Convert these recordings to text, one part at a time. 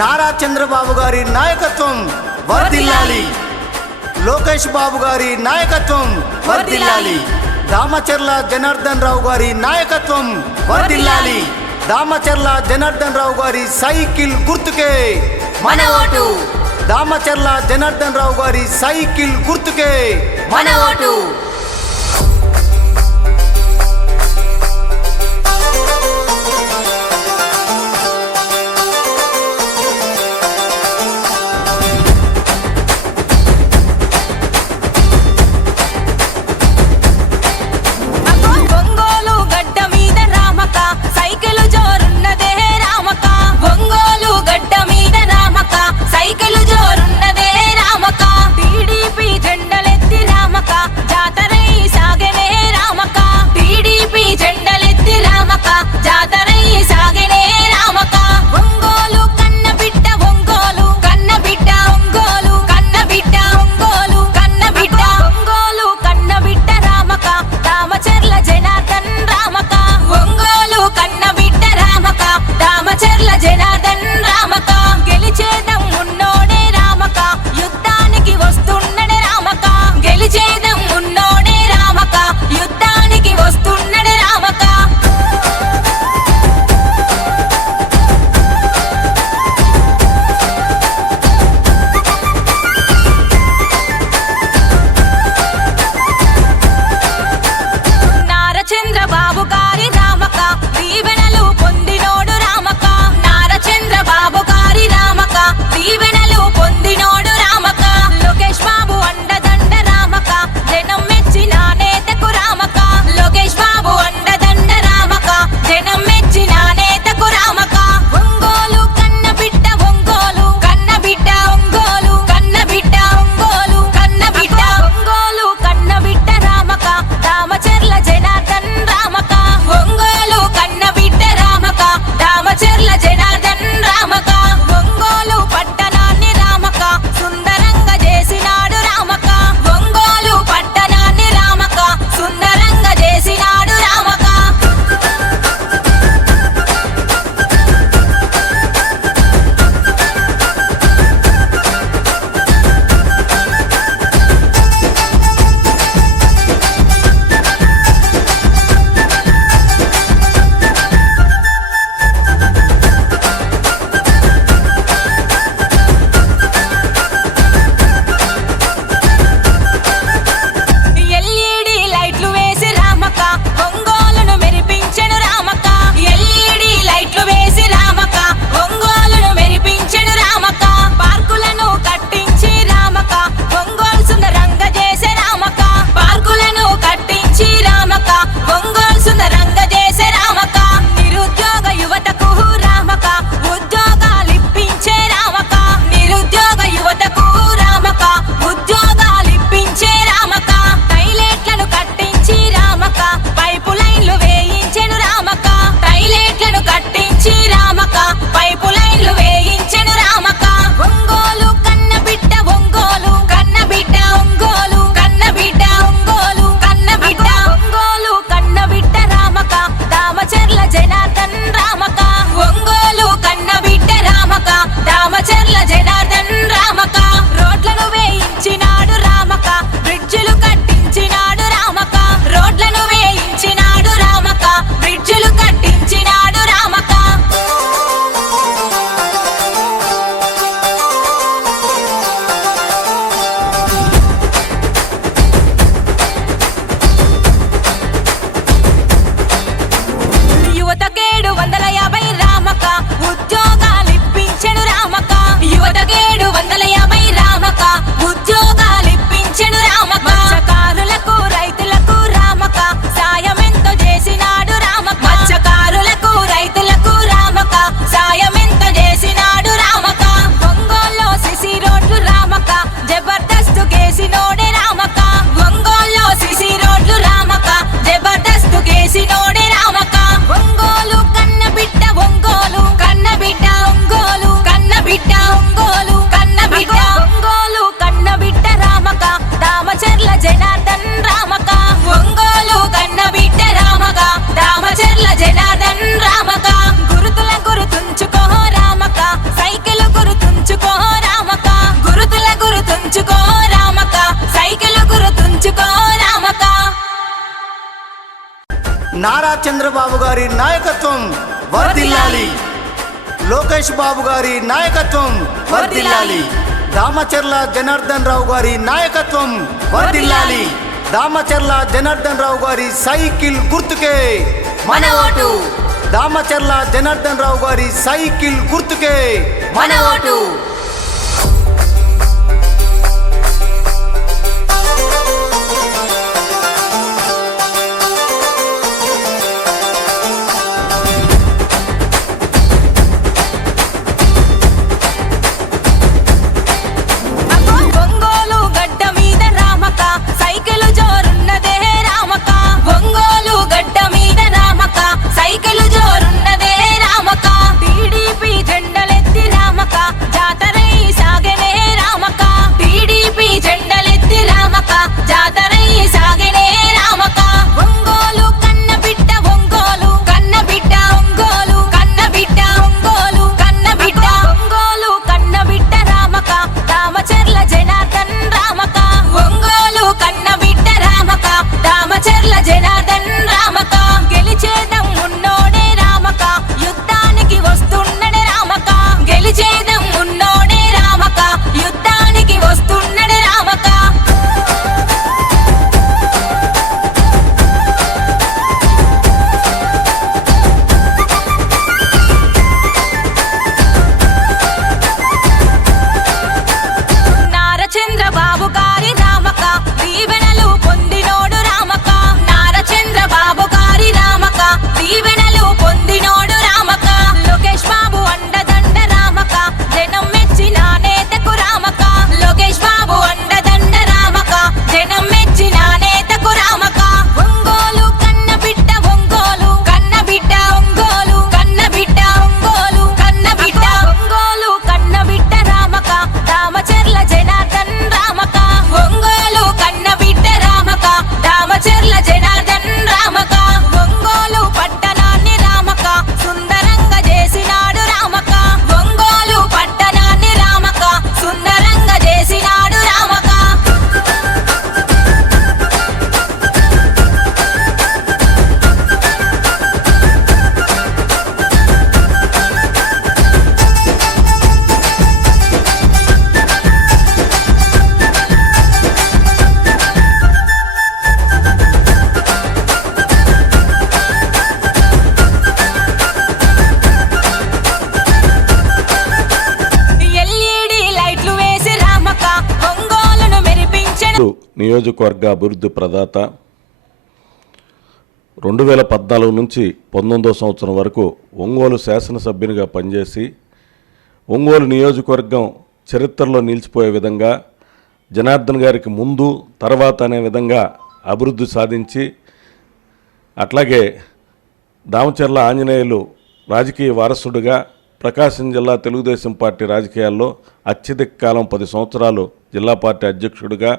నారా చంద్రబాబు గారి నాయకత్వం వర్ధిల్లాలి. లోకేష్ బాబు గారి నాయకత్వం వర్ధిల్లాలి. దామచర్ల జనార్దన్ రావు గారి నాయకత్వం వర్ధిల్లాలి. దామచర్ల జనార్దన్ రావు గారి సైకిల్ గుర్తుకే మన ఓటు. దామచర్ల జనార్దన్ రావు గారి సైకిల్ గుర్తుకే మన ఓటు. నారా చంద్రబాబు గారి నాయకత్వం వర్దిల్లాలి లోకేష్ బాబు గారి నాయకత్వం వర్దిల్లాలి దామచర్ల జనార్దన్ రావు గారి నాయకత్వం వర్దిల్లాలి దామచర్ల జనార్దన్ రావు గారి సైకిల్ గుర్తుకే మన ఓటు. దామచర్ల జనార్దన్ రావు గారి సైకిల్ గుర్తుకే మన ఓటు. నియోజకవర్గ అభివృద్ధి ప్రదాత. రెండు వేల పద్నాలుగు నుంచి పంతొమ్మిదో సంవత్సరం వరకు ఒంగోలు శాసనసభ్యునిగా పనిచేసి ఒంగోలు నియోజకవర్గం చరిత్రలో నిలిచిపోయే విధంగా జనార్దన్ గారికి ముందు తర్వాత అనే విధంగా అభివృద్ధి సాధించి అట్లాగే దామచర్ల ఆంజనేయులు రాజకీయ వారసుడిగా ప్రకాశం జిల్లా తెలుగుదేశం పార్టీ రాజకీయాల్లో అత్యధిక కాలం పది సంవత్సరాలు జిల్లా పార్టీ అధ్యక్షుడిగా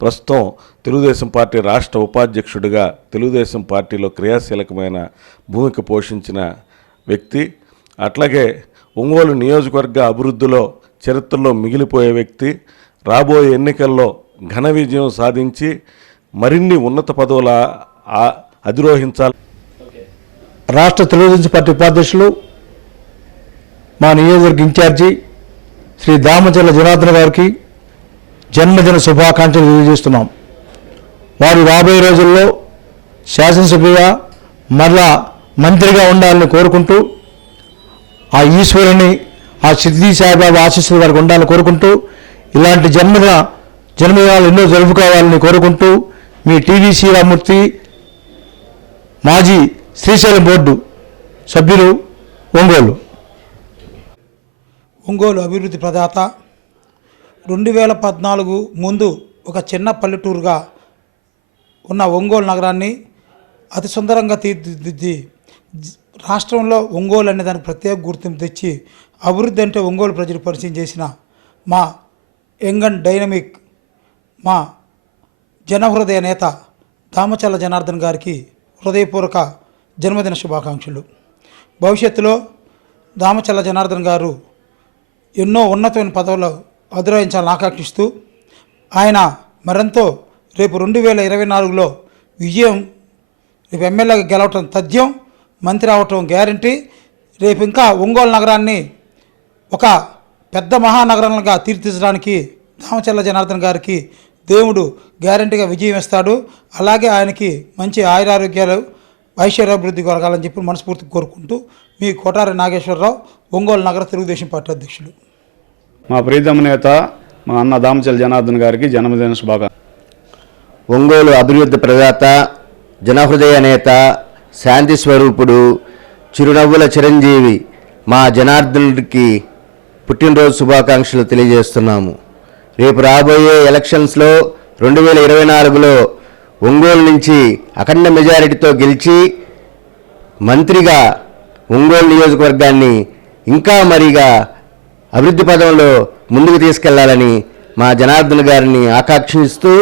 ప్రస్తుతం తెలుగుదేశం పార్టీ రాష్ట్ర ఉపాధ్యక్షుడిగా తెలుగుదేశం పార్టీలో క్రియాశీలకమైన భూమిక పోషించిన వ్యక్తి అట్లాగే ఒంగోలు నియోజకవర్గ అభివృద్ధిలో చరిత్రలో మిగిలిపోయే వ్యక్తి రాబోయే ఎన్నికల్లో ఘన విజయం సాధించి మరిన్ని ఉన్నత పదవుల అధిరోహించాలి. రాష్ట్ర తెలుగుదేశం పార్టీ ఉపాధ్యక్షులు మా నియోజకవర్గ ఇన్ఛార్జి శ్రీ దామచర్ల జనార్దన్ గారికి జన్మదిన శుభాకాంక్షలు తెలియజేస్తున్నాం. వారు రాబోయే రోజుల్లో శాసనసభ్యుగా మరలా మంత్రిగా ఉండాలని కోరుకుంటూ ఆ ఈశ్వరుని ఆ సిద్ధి సాయిబాబా ఆశీస్సులు వారికి ఉండాలని కోరుకుంటూ ఇలాంటి జన్మదిన జన్మదినాలు ఎన్నో జరుపుకోవాలని కోరుకుంటూ మీ టీవీ శ్రీరామూర్తి మాజీ శ్రీశైలం బోర్డు సభ్యులు ఒంగోలు. ఒంగోలు అభివృద్ధి ప్రదాత రెండు వేల పద్నాలుగు ముందు ఒక చిన్న పల్లెటూరుగా ఉన్న ఒంగోలు నగరాన్ని అతి సుందరంగా తీర్చిదిద్ది రాష్ట్రంలో ఒంగోలు అనే దానికి ప్రత్యేక గుర్తింపు తెచ్చి అభివృద్ధి అంటే ఒంగోలు ప్రజలు పరిచయం చేసిన మా యంగ్ అండ్ డైనమిక్ మా జనహృదయ నేత దామచల్ల జనార్దన్ గారికి హృదయపూర్వక జన్మదిన శుభాకాంక్షలు. భవిష్యత్తులో దామచల్ల జనార్దన్ గారు ఎన్నో ఉన్నతమైన పదవులు ఆదరాయించాలని ఆకాంక్షిస్తూ ఆయన మరెంతో రేపు రెండు వేల ఇరవై నాలుగులో విజయం రేపు ఎమ్మెల్యేగా గెలవటం తథ్యం మంత్రి అవటం గ్యారంటీ రేపు ఇంకా ఒంగోలు నగరాన్ని ఒక పెద్ద మహానగరంగా తీర్చిదిద్దడానికి దామచల్ల జనార్దన్ గారికి దేవుడు గ్యారంటీగా విజయం ఇస్తాడు. అలాగే ఆయనకి మంచి ఆయురారోగ్యాలు ఐశ్వర్యాభివృద్ధి కలగాలని చెప్పి మనస్ఫూర్తిగా కోరుకుంటూ మీ కోటారి నాగేశ్వరరావు ఒంగోలు నగర తెలుగుదేశం పార్టీ అధ్యక్షులు. మా ప్రీతమ నేత మా అన్న దామచల్ జనార్దన్ గారికి జన్మదిన శుభాక ఒంగోలు అభివృద్ధి ప్రదాత జనహృదయ నేత శాంతి స్వరూపుడు చిరునవ్వుల చిరంజీవి మా జనార్దనుడికి పుట్టినరోజు శుభాకాంక్షలు తెలియజేస్తున్నాము. రేపు రాబోయే ఎలక్షన్స్లో రెండు వేల ఇరవై నాలుగులో ఒంగోలు నుంచి అఖండ మెజారిటీతో గెలిచి మంత్రిగా ఒంగోలు నియోజకవర్గాన్ని ఇంకా మరిగా అభివృద్ధి పదంలో ముందుకు తీసుకెళ్ళాలని మా జనార్దన్ గారిని ఆకాంక్షిస్తూ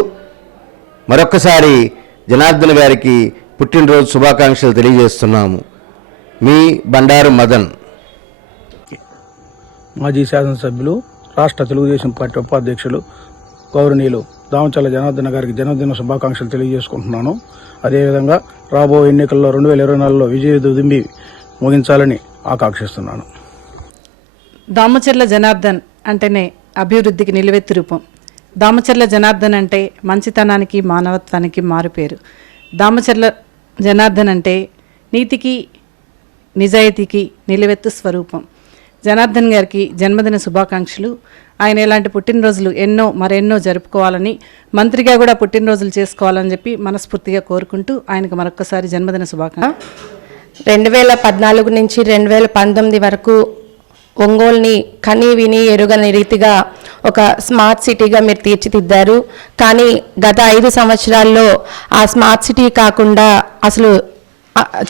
మరొక్కసారి జనార్దన్ గారికి పుట్టినరోజు శుభాకాంక్షలు తెలియజేస్తున్నాము. మీ బండారు మదన్. మాజీ శాసనసభ్యులు రాష్ట్ర తెలుగుదేశం పార్టీ ఉపాధ్యక్షులు గౌరవనీయులు దామచల్ల జనార్దన గారికి జన్మదిన శుభాకాంక్షలు తెలియజేసుకుంటున్నాను. అదేవిధంగా రాబో ఎన్నికల్లో రెండు వేల ఇరవై నాలుగులో విజయ దుదింబి ముగించాలని ఆకాంక్షిస్తున్నాను. దామచర్ల జనార్దన్ అంటేనే అభివృద్ధికి నిలువెత్తు రూపం. దామచర్ల జనార్దన్ అంటే మంచితనానికి మానవత్వానికి మారుపేరు దామచర్ల జనార్దన్ అంటే నీతికి నిజాయితీకి నిలువెత్తు స్వరూపం. జనార్దన్ గారికి జన్మదిన శుభాకాంక్షలు. ఆయన ఇలాంటి పుట్టినరోజులు ఎన్నో మరెన్నో జరుపుకోవాలని మంత్రిగా కూడా పుట్టినరోజులు చేసుకోవాలని చెప్పి మనస్ఫూర్తిగా కోరుకుంటూ ఆయనకు మరొకసారి జన్మదిన శుభాకాంక్ష రెండు వేల పద్నాలుగు నుంచి రెండు వేల పంతొమ్మిది వరకు ఒంగోల్ని కని విని ఎరుగని రీతిగా ఒక స్మార్ట్ సిటీగా మీరు తీర్చిదిద్దారు. కానీ గత ఐదు సంవత్సరాల్లో ఆ స్మార్ట్ సిటీ కాకుండా అసలు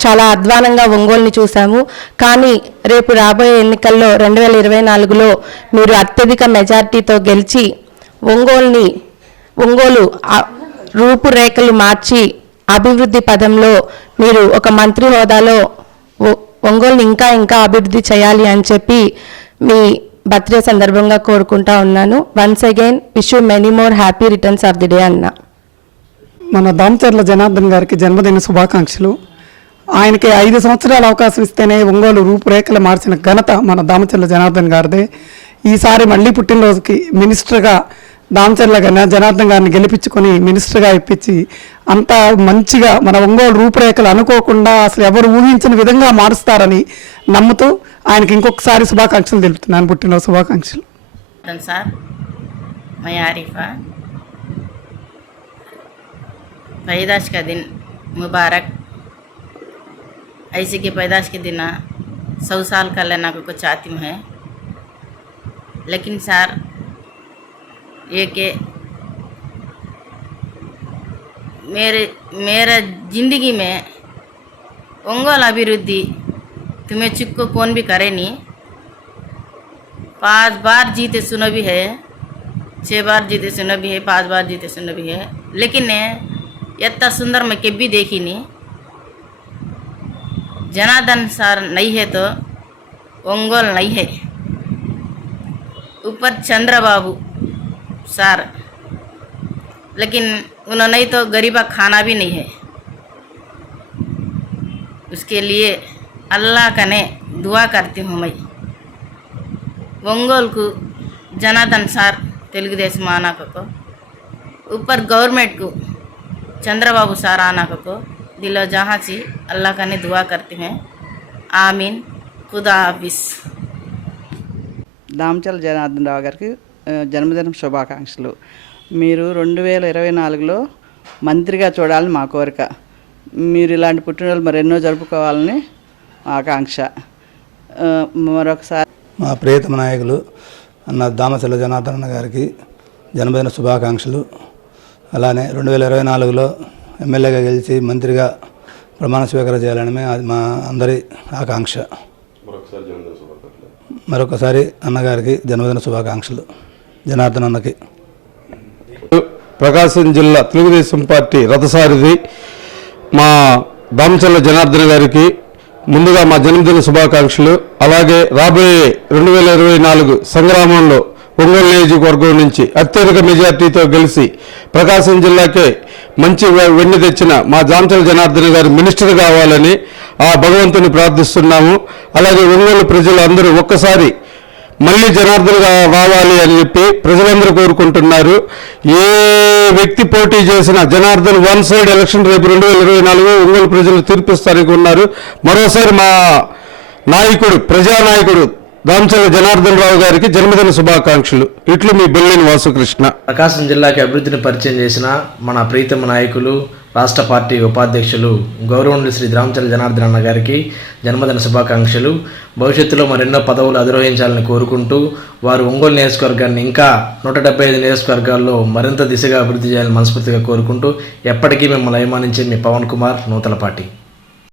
చాలా అధ్వానంగా ఒంగోలుని చూసాము కానీ రేపు రాబోయే ఎన్నికల్లో రెండు వేల ఇరవై నాలుగులో మీరు అత్యధిక మెజార్టీతో గెలిచి ఒంగోలుని ఒంగోలు రూపురేఖలు మార్చి అభివృద్ధి పదంలో మీరు ఒక మంత్రి హోదాలో ఒంగోలుని ఇంకా ఇంకా అభివృద్ధి చేయాలి అని చెప్పి మీ బర్త్డే సందర్భంగా కోరుకుంటా ఉన్నాను. Once again wish you many more happy returns of the day అన్న. మన దామచర్ల జనార్దన్ గారికి జన్మదిన శుభాకాంక్షలు. ఆయనకి ఐదు సంవత్సరాల అవకాశం ఇస్తేనే ఒంగోలు రూపురేఖలు మార్చిన ఘనత మన దామచర్ల జనార్దన్ గారిదే. ఈసారి మళ్ళీ పుట్టినరోజుకి మినిస్టర్గా దామచర్ల గన- జనార్దన్ గారిని గెలిపించుకొని మినిస్టర్గా ఇప్పించి అంత మంచిగా మన ఒంగోలు రూపురేఖలు అనుకోకుండా అసలు ఎవరు ఊహించని విధంగా మారుస్తారని నమ్ముతూ ఆయనకి ఇంకొకసారి శుభాకాంక్షలు తెలుపుతున్నాను పుట్టినరోజు శుభాకాంక్షలు सर मैं आरिफा पैदाश का दिन मुबारक ऐसे के पैदाश के दिन सौ साल का लेना को कुछ चाहती हूँ है लेकिन सर ये के मेरे, मेरा ज़िंदगी में ओंगोल अभिवृद्धि तुम्हें चुप को कौन भी करे नहीं। पाँच बार जीते सुनो भी है छः बार जीते सुनो भी है, पाँच बार जीते सुनो भी है, लेकिन इतना सुंदर मैं कभी देखी नहीं। जनार्दन सार नहीं है तो ओंगोल नहीं है। ऊपर चंद्रबाबू सर लेकिन उन्होंने तो गरीबा खाना भी नहीं है उसके लिए अल्लाह का ने दुआ करती हूँ मैं ఒంగోలుకు జనార్దన్ సార్ తెలుగుదేశం ఆనాకకు ऊपर गवर्नमेंट को चंद्रबाबू सार आनाकको दिलो जहाँ ची अल्लाह का ने दुआ करती हैं आमीन खुदा हाफिज़ దామచల జనార్దన్ రావు గారికి ఆ, జన్మదిన శుభాకాంక్షలు. మీరు రెండు వేల ఇరవై నాలుగులో మంత్రిగా చూడాలని మా కోరిక. మీరు ఇలాంటి పుట్టినరోజులు మరెన్నో జరుపుకోవాలని ఆకాంక్ష. మరొకసారి మా ప్రియతమ నాయకులు అన్న దామచల్ల జనార్దన్ గారికి జన్మదిన శుభాకాంక్షలు. అలానే రెండు వేల ఇరవై నాలుగులో ఎమ్మెల్యేగా గెలిచి మంత్రిగా ప్రమాణ స్వీకారం చేయాలని మే- మా అందరి ఆకాంక్ష. మరొకసారి అన్నగారికి జన్మదిన శుభాకాంక్షలు. జనార్దన్ అన్నకి ప్రకాశం జిల్లా తెలుగుదేశం పార్టీ రథసారిది మా దామచల్ల జనార్దన్ గారికి ముందుగా మా జన్మదిన శుభాకాంక్షలు. అలాగే రాబోయే రెండు వేల ఇరవై నాలుగు సంగ్రామంలో ఒంగోలు నియోజకవర్గం నుంచి అత్యధిక మెజార్టీతో గెలిచి ప్రకాశం జిల్లాకే మంచి వె- వెన్ను తెచ్చిన మా దాంచల జనార్దన్ గారు మినిస్టర్ కావాలని ఆ భగవంతుని ప్రార్థిస్తున్నాము. అలాగే ఒంగోలు ప్రజలు అందరూ ఒక్కసారి మళ్ళీ జనార్దన్ రావాలి అని చెప్పి ప్రజలందరూ కోరుకుంటున్నారు. ఏ వ్యక్తి పోటీ చేసినా జనార్దన్ వన్ సైడ్ ఎలక్షన్ రేపు రెండు వేల ఇరవై నాలుగు ఒంగోలు ప్రజలు తీర్పిస్తానికి ఉన్నారు. మరోసారి మా నాయకుడు ప్రజానాయకుడు దాంచల జనార్దన్ రావు గారికి జన్మదిన శుభాకాంక్షలు. ఇట్లు మీ బెల్లిని వాసుకృష్ణ. ప్రకాశం జిల్లాకి అభివృద్ధిని పరిచయం చేసిన మన ప్రీతమ నాయకులు రాష్ట్ర పార్టీ ఉపాధ్యక్షులు గౌరవనీయులు శ్రీ రామచంద్ర జనార్దన్ అన్న గారికి జన్మదిన శుభాకాంక్షలు. భవిష్యత్తులో మరెన్నో పదవులు అధిరోహించాలని కోరుకుంటూ వారు ఒంగోలు నియోజకవర్గాన్ని ఇంకా నూట డెబ్బై ఐదు నియోజకవర్గాల్లో మరింత దిశగా అభివృద్ధి చేయాలని మనస్ఫూర్తిగా కోరుకుంటూ ఎప్పటికీ మిమ్మల్ని అభిమానించే మీ పవన్ కుమార్ నూతలపాటి